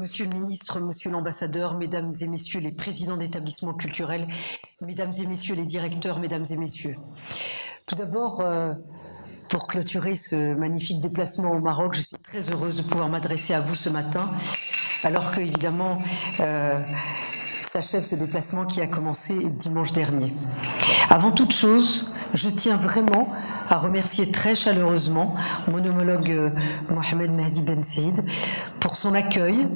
Monsieur le ministre, monsieur l'ambassadeur, mesdames et messieurs les présidents d'établissements culturels, mesdames et messieurs les directeurs, mesdames et messieurs. Tout d'abord, pour clôturer ce magnifique déplacement au Maroc, je suis très heureuse de pouvoir m'adresser à vous ce matin, alors que, évidemment, s'achève ce déplacement qui a commencé dimanche dernier. Avant toute chose, je tiens vraiment à remercier très chaleureusement mon homologue Mohamed Mehdi Ben Saïd pour son accueil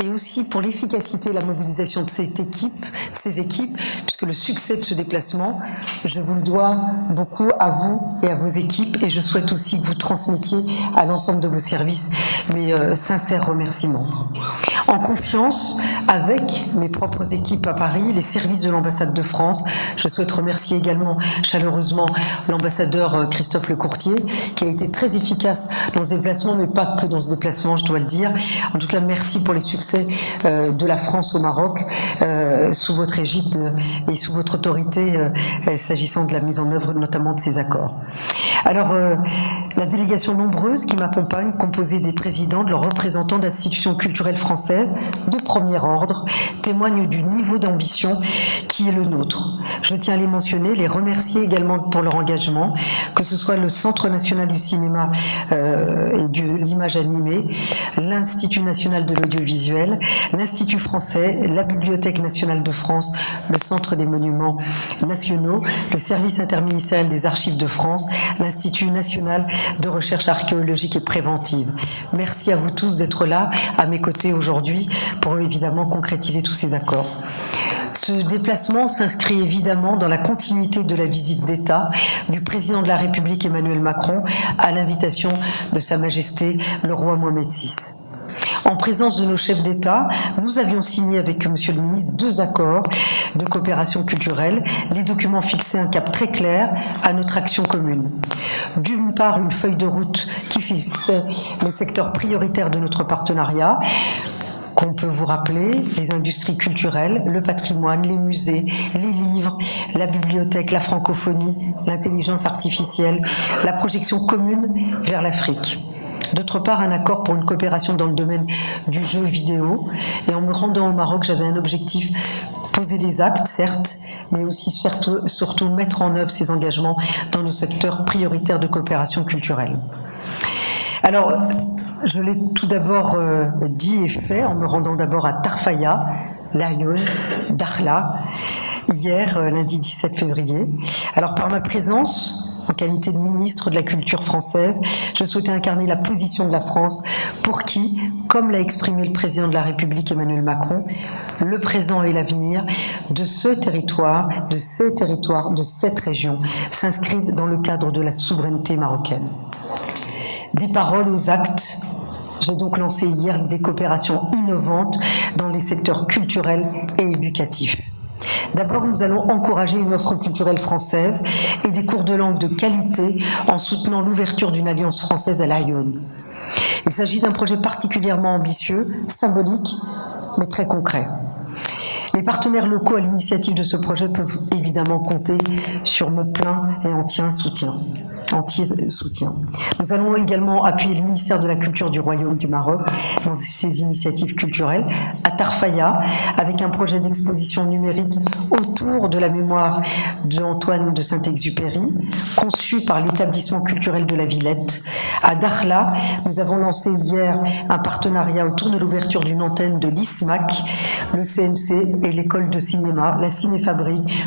et aussi pour l'efficacité et la mobilisation de ces équipes, puisque le succès de ce déplacement, je vous le dois beaucoup à vous et à vos équipes, et je souhaite aussi que vous transmettiez à l'ensemble de vos services mes sincères remerciements. En confiance avec mes propres équipes à Paris, les services de l'ambassade de France, je souhaite remercier également chaleureusement l'ambassadeur Christophe Lecourtier, qui a été très efficace dans ce déplacement, mais pas que dans ce déplacement, je dois le dire. En tout cas, merci pour les succès de la France au Maroc, sous votre égide et sous votre autorité, s'agissant de la mise en œuvre notamment de ces accords. Alors, la délégation nombreuse qui m'accompagne, composée des présidents, de leurs représentants d'institutions culturelles françaises de premier ordre, témoigne du niveau d'ambition qui est le nôtre. Je tiens à les mentionner, les remercier également pour leur engagement, que ce soit le Centre national du cinéma et de l'image animée, l'Institut national de l'audiovisuel, l'Institut français, la Bibliothèque nationale de France, le Centre des monuments nationaux, le Service interministériel des archives de France, l'Institut national de recherche archéologique et préventive. Merci à vous tous d'être là, à mes côtés aujourd'hui, pour évidemment concrétiser tous ces accords. Ce déplacement s'inscrit évidemment dans la continuité de la visite d'État du président de la République Emmanuel Macron à l'invitation de Sa Majesté le roi Mohamed VI. En présence de nos chefs d'État, nous avions signé avec Monsieur le ministre 2 accords de coopération culturelle. Les documents fixaient un cap très clair à notre action commune. D'une part, une feuille de route qui fixait les secteurs prioritaires de notre partenariat, qu'on peut vous rappeler, les industries culturelles, le patrimoine, les musées, les livres, la bibliothèque, la francophonie, l'intelligence artificielle, la projection commune vers l'Afrique. D'autre part, un accord pour une coopération dans le domaine du jeu vidéo. Et en me rendant au Maroc, j'avais un objectif: poser des actes, certes, mais aussi surtout mettre en œuvre ces engagements dans nos secteurs prioritaires de coopération culturelle. Alors, je l'ai tout d'abord dit et fait en me rendant d'abord à Tarfaya, Laayoune, Dakhla, hier, lundi 17 février. Alors, par ma présence, en qualité de ministre de la Culture française, je souhaitais incarner la position de la France pour qui, comme l'a exprimé le président de la République Emmanuel Macron, le présent et l'avenir de ce territoire, de ces territoires, de cette région s'inscrivent dans le cadre de la souveraineté marocaine. Des paroles aux actes, j'ai donc lancé hier des coopérations innovantes dans les secteurs culturels et éducatifs. D'abord, nous allons encourager une offre culturelle française et des cours de langue de qualité en soutenant l'ouverture d'une alliance française à Laayoune. Il s'agit d'un projet particulièrement ambitieux, symbolique, mais très concret. Les partenaires locaux à l'initiative de ce projet peuvent évidemment compter sur mon plein et entier soutien. Nous allons également appuyer le ministère de la Culture du Royaume du Maroc dans ses initiatives culturelles à Tarfaya, avec un projet d'exposition numérique autour de la mémoire d'Antoine de Saint-Exupéry, conçu par l'établissement culturel de la Villette. À Dakhla, nous avons lancé hier un partenariat autour de l'ouverture d'une antenne de l'ISMAC, le CNC et l'école de cinéma, la Cinéfabrique,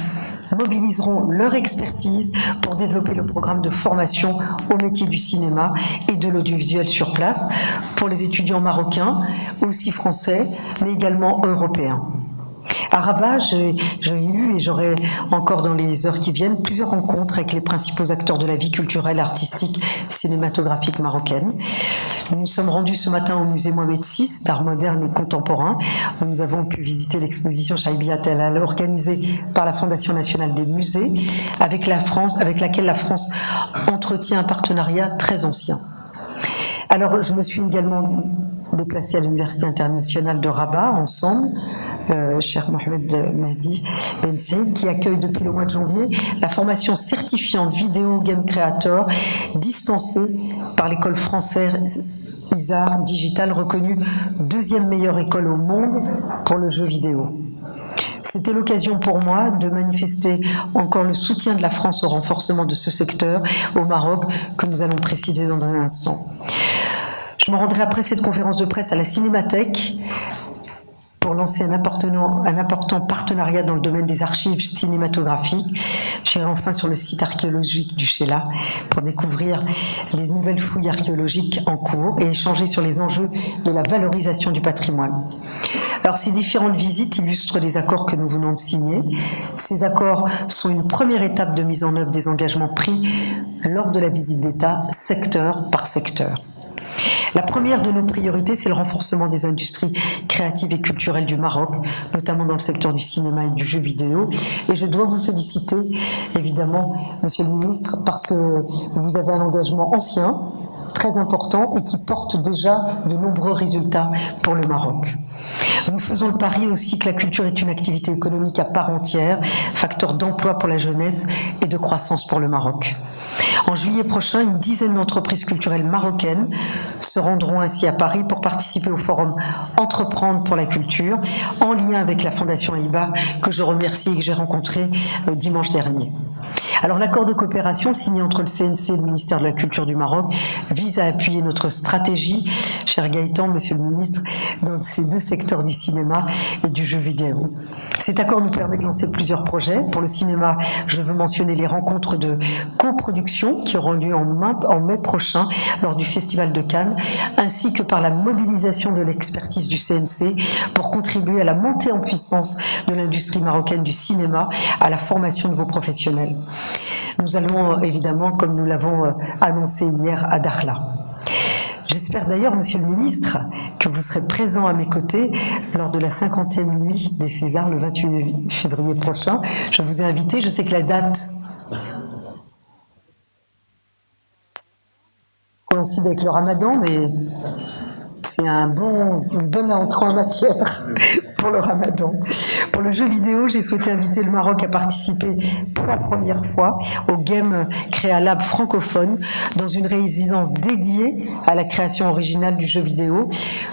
mobiliseront leur expertise pour développer le programme de formation au métier du cinéma et de l'audiovisuel sur place pour les étudiants marocains, aussi français, mais également européens. À Rabat, j'ai eu et j'aurai encore dans les heures qui viennent plusieurs rencontres avec les principaux acteurs de la vie culturelle, artistique, cinématographique marocaine. Nous nous sommes rendus ce matin au musée Mohamed VI d'art moderne et contemporain, où nous avou pu visiter l'exposition Chaïbia Tellal organisée par la Fondation nationale des musées, avec laquelle la France entretient un partenariat très ancien. Alors, je me suis également déplacée à l'Université internationale de Rabat, ensemble, cher Mohamed Mehdi Ben Saïd, qui accueille depuis le mois de janvier la formation certifiante Vidéo Game Creator dispensée par l'école française ISA Digital, reconnue deuxième meilleure école au monde pour le jeu vidéo. C'était l'occasion pour moi de manifester encore le soutien de la France au renforcement de ce secteur au Maroc, que nous allons préciser dans un instant. Je me rendrai après cette conférence de presse à la Cinémathèque pour lancer un important partenariat dans le domaine des archives cinématographiques. J'irai enfin sur le site archéologique du Sheila pour découvrir les nouvelles fouilles archéologiques en cours et échanger sur les enjeux de la valorisation du patrimoine. Alors, ces différentes visites illustrent les accords que nous venons de signer. Ces accords sont une première étape de mise en œuvre des engagements pris lors de la visite d'État, secteur par secteur. La première de nos priorités, c'est le renforcement des industries créatives et culturelles du Maroc, notamment dans le secteur du cinéma et du jeu vidéo. Et je dois vous féliciter, évidemment, Monsieur le Ministre, parce que vous avez un engagement ancien, très important, et qui porte déjà de nombreux résultats pour le Maroc. Nous faisons le pari aussi que la culture est une activité économique à part entière, facteur d'emploi pour la jeunesse et de croissance pour le Maroc. En juillet prochain, une dizaine d'entreprises culturelles marocaines se rendront ainsi à Paris pour participer au forum Entreprendre pour la culture, en lien avec la Fondation AIBA, que je remercie et que j'ai rencontré dimanche dernier. Alors, l'accord de coopération signé entre le CNC et le ministère de la Culture du Maroc vise à appuyer notre stratégie, cher Gaëtan, Monsieur le Ministre, dans ces deux secteurs du cinéma et du jeu vidéo. Cet accord nous permet de lancer plusieurs projets. Pour le cinéma, je veux mentionner les rencontres de coproduction qui auront lieu en mai prochain lors du Festival de Cannes, ainsi que par la mobilisation de l'expertise du CNC pour contribuer à la montée en puissance de l'industrie marocaine du cinéma, à la formation de vos professionnels. Nous allons évidemment, comme nous l'avons annoncé hier, à Dakhla. J'espère d'ailleurs, Monsieur le Ministre, que vous serez présent à mes côtés lors de la 50e nuit des Césars le 28 février prochain. Je vous ai invité, je sais que la date coïncide avec le Ramadan, mais c'est une bonne entrée en matière pour le Ramadan. Pour le jeu vidéo, j'ai souhaité inviter le Maroc à participer pour la première fois au Game Créalab francophone dans une résidence dédiée à la création originale du jeu vidéo.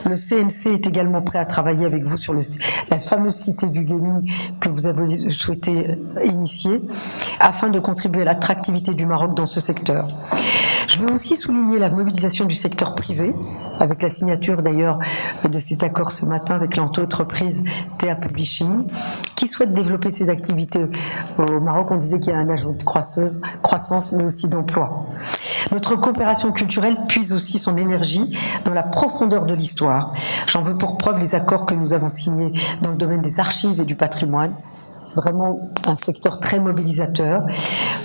Le CNC est également prêt à travailler avec vous sur la fameuse cité du gaming que vous avez souhaité initier afin de contribuer à l'attractivité du Maroc dans ce secteur. Je veux aussi souligner la mobilisation du secteur privé, avec la signature d'ailleurs de cet accord ce matin avec l'entreprise Théa Publishing, qui souhaite développer ses activités au Maroc. On disait qu'il y a un ajout de croissance, mais aussi d'emploi. Notre coopération culturelle puise aussi son énergie dans la profondeur de l'histoire. J'en veux pour preuve les accords que nous avons signés dans le domaine des archives et du patrimoine. Vraiment un secteur très mobilisateur.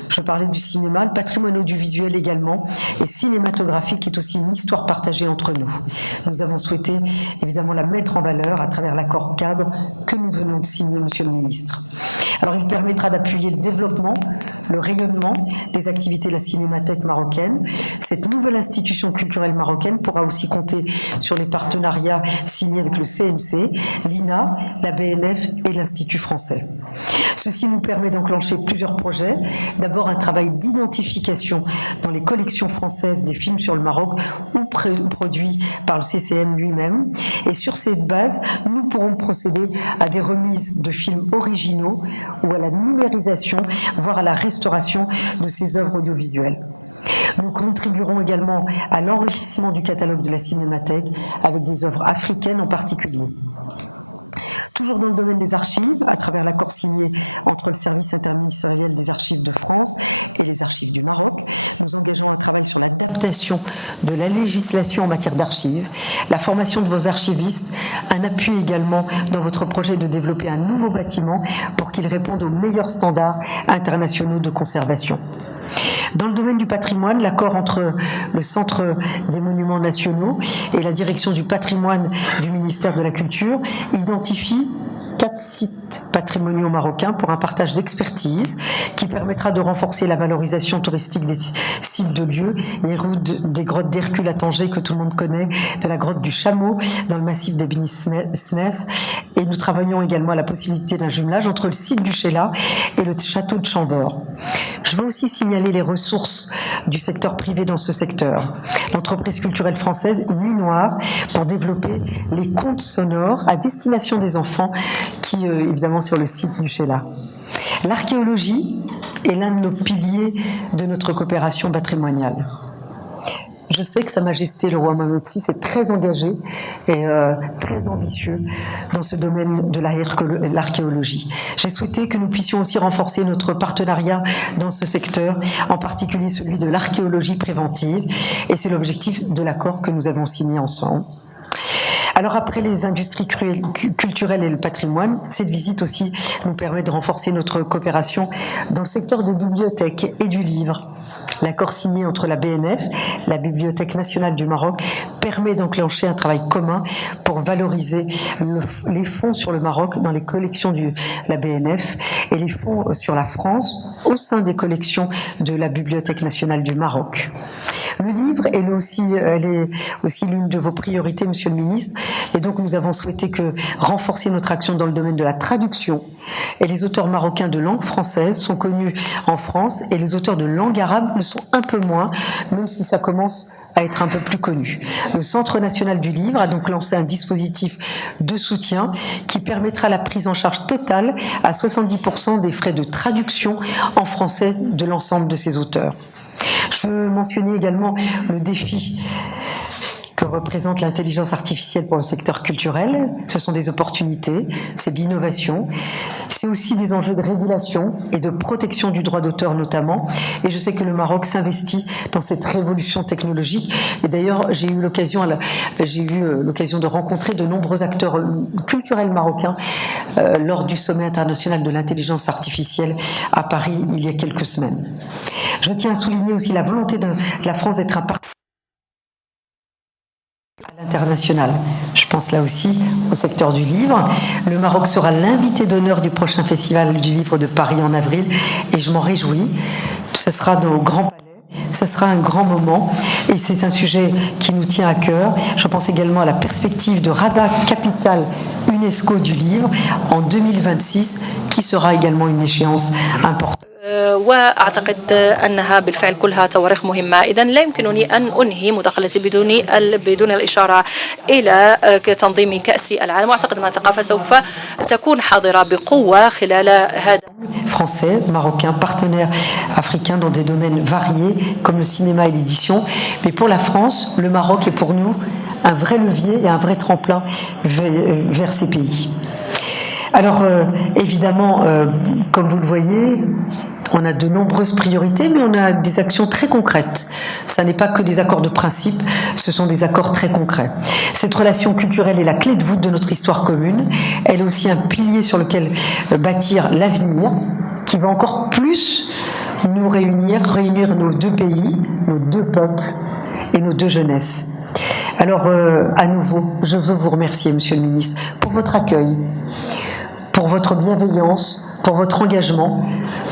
Je parlais du cinéma, le patrimoine audiovisuel également, et cinématographique est aussi une histoire partagée entre nous. Nous avons souhaité évidemment la mettre en valeur à travers l'accord cadre que nous venons de signer, Monsieur le Ministre. Alors il permettra d'appuyer le développement, le rayonnement des activités de la Cinémathèque marocaine. Cette nouvelle institution culturelle marocaine pourra aussi compter sur les partenariats signés avec le CNC, l'INA, la BNF et l'Institut français. Ceci nous permet d'enclencher plusieurs projets. D'abord, un travail d'identification dans les collections françaises des films sur le Maroc ou produits par le CCM lui-même. Et sur cette base, nous pourrons procéder à des remises de films originaux ou à la numérisation, voire à la restauration de ces œuvres audiovisuelles. Nous contribuerons également à l'enrichissement du catalogue de la Cinémathèque avec des œuvres africaines en particulier. Toujours dans le domaine des archives, à travers l'accord signé entre le service interministériel des archives de France et les archives du Maroc, nous engageons un travail sur l'adaptation de la législation en matière d'archives, la formation de vos archivistes, un appui également dans votre projet de développer un nouveau bâtiment pour qu'il réponde aux meilleurs standards internationaux de conservation. Dans le domaine du patrimoine, l'accord entre le Centre des Monuments Nationaux et la Direction du patrimoine du ministère de la Culture identifie 4 sites patrimoniaux marocains pour un partage d'expertise qui permettra de renforcer la valorisation touristique des sites de lieux, les routes des grottes d'Hercule à Tanger que tout le monde connaît, de la grotte du Chameau dans le massif des Beni Smès et nous travaillons également à la possibilité d'un jumelage entre le site du Sheila et le château de Chambord. Je veux aussi signaler les ressources du secteur privé dans ce secteur. L'entreprise culturelle française Nuit Noire pour développer les contes sonores à destination des enfants qui, évidemment, sur le site du Sheila. L'archéologie est l'un de nos piliers de notre coopération patrimoniale. Je sais que Sa Majesté le roi Mohamed VI est très engagé et très ambitieux dans ce domaine de l'archéologie. J'ai souhaité que nous puissions aussi renforcer notre partenariat dans ce secteur, en particulier celui de l'archéologie préventive, et c'est l'objectif de l'accord que nous avons signé ensemble. Alors après les industries culturelles et le patrimoine, cette visite aussi nous permet de renforcer notre coopération dans le secteur des bibliothèques et du livre. L'accord signé entre la BNF, la Bibliothèque nationale du Maroc, permet d'enclencher un travail commun pour valoriser les fonds sur le Maroc dans les collections de la BNF et les fonds sur la France au sein des collections de la Bibliothèque nationale du Maroc. Le livre, elle est aussi l'une de vos priorités, Monsieur le Ministre, et donc nous avons souhaité renforcer notre action dans le domaine de la traduction. Et les auteurs marocains de langue française sont connus en France et les auteurs de langue arabe le sont un peu moins, même si ça commence à être un peu plus connu. Le Centre national du livre a donc lancé un dispositif de soutien qui permettra la prise en charge totale à 70% des frais de traduction en français de l'ensemble de ces auteurs. Je veux mentionner également le défi que représente l'intelligence artificielle pour le secteur culturel. Ce sont des opportunités, c'est de l'innovation, c'est aussi des enjeux de régulation et de protection du droit d'auteur notamment. Et je sais que le Maroc s'investit dans cette révolution technologique. Et d'ailleurs, j'ai eu l'occasion de rencontrer de nombreux acteurs culturels marocains lors du sommet international de l'intelligence artificielle à Paris il y a quelques semaines. Je tiens à souligner aussi la volonté de la France d'être un partenaire à l'international. Je pense là aussi au secteur du livre. Le Maroc sera l'invité d'honneur du prochain festival du livre de Paris en avril et je m'en réjouis. Ce sera dans le Grand Palais. Ce sera un grand moment et c'est un sujet qui nous tient à cœur. Je pense également à la perspective de Rabat Capitale UNESCO du livre en 2026 qui sera également une échéance importante. وأعتقد أنها بالفعل كلها تواريخ مهمة. إذا لا يمكنني أن أنهي مداخلتي بدون الإشارة إلى تنظيم كأس العالم. وأعتقد أن الثقافة سوف تكون حاضرة بقوة خلال هذا. Français, marocains, partenaires africains dans des domaines variés comme le cinéma et l'édition. Mais pour la France, le Maroc est pour nous un vrai levier et un vrai tremplin vers ces pays. Alors, évidemment, comme vous le voyez, on a de nombreuses priorités, mais on a des actions très concrètes. Ça n'est pas que des accords de principe, ce sont des accords très concrets. Cette relation culturelle est la clé de voûte de notre histoire commune. Elle est aussi un pilier sur lequel bâtir l'avenir, qui va encore plus nous réunir nos deux pays, nos deux peuples et nos deux jeunesses. Alors, à nouveau, je veux vous remercier, Monsieur le Ministre, pour votre accueil, pour votre bienveillance, pour votre engagement,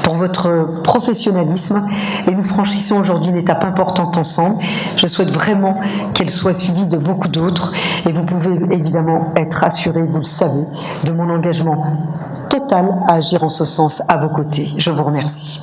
pour votre professionnalisme. Et nous franchissons aujourd'hui une étape importante ensemble. Je souhaite vraiment qu'elle soit suivie de beaucoup d'autres. Et vous pouvez évidemment être assurés, vous le savez, de mon engagement total à agir en ce sens à vos côtés. Je vous remercie.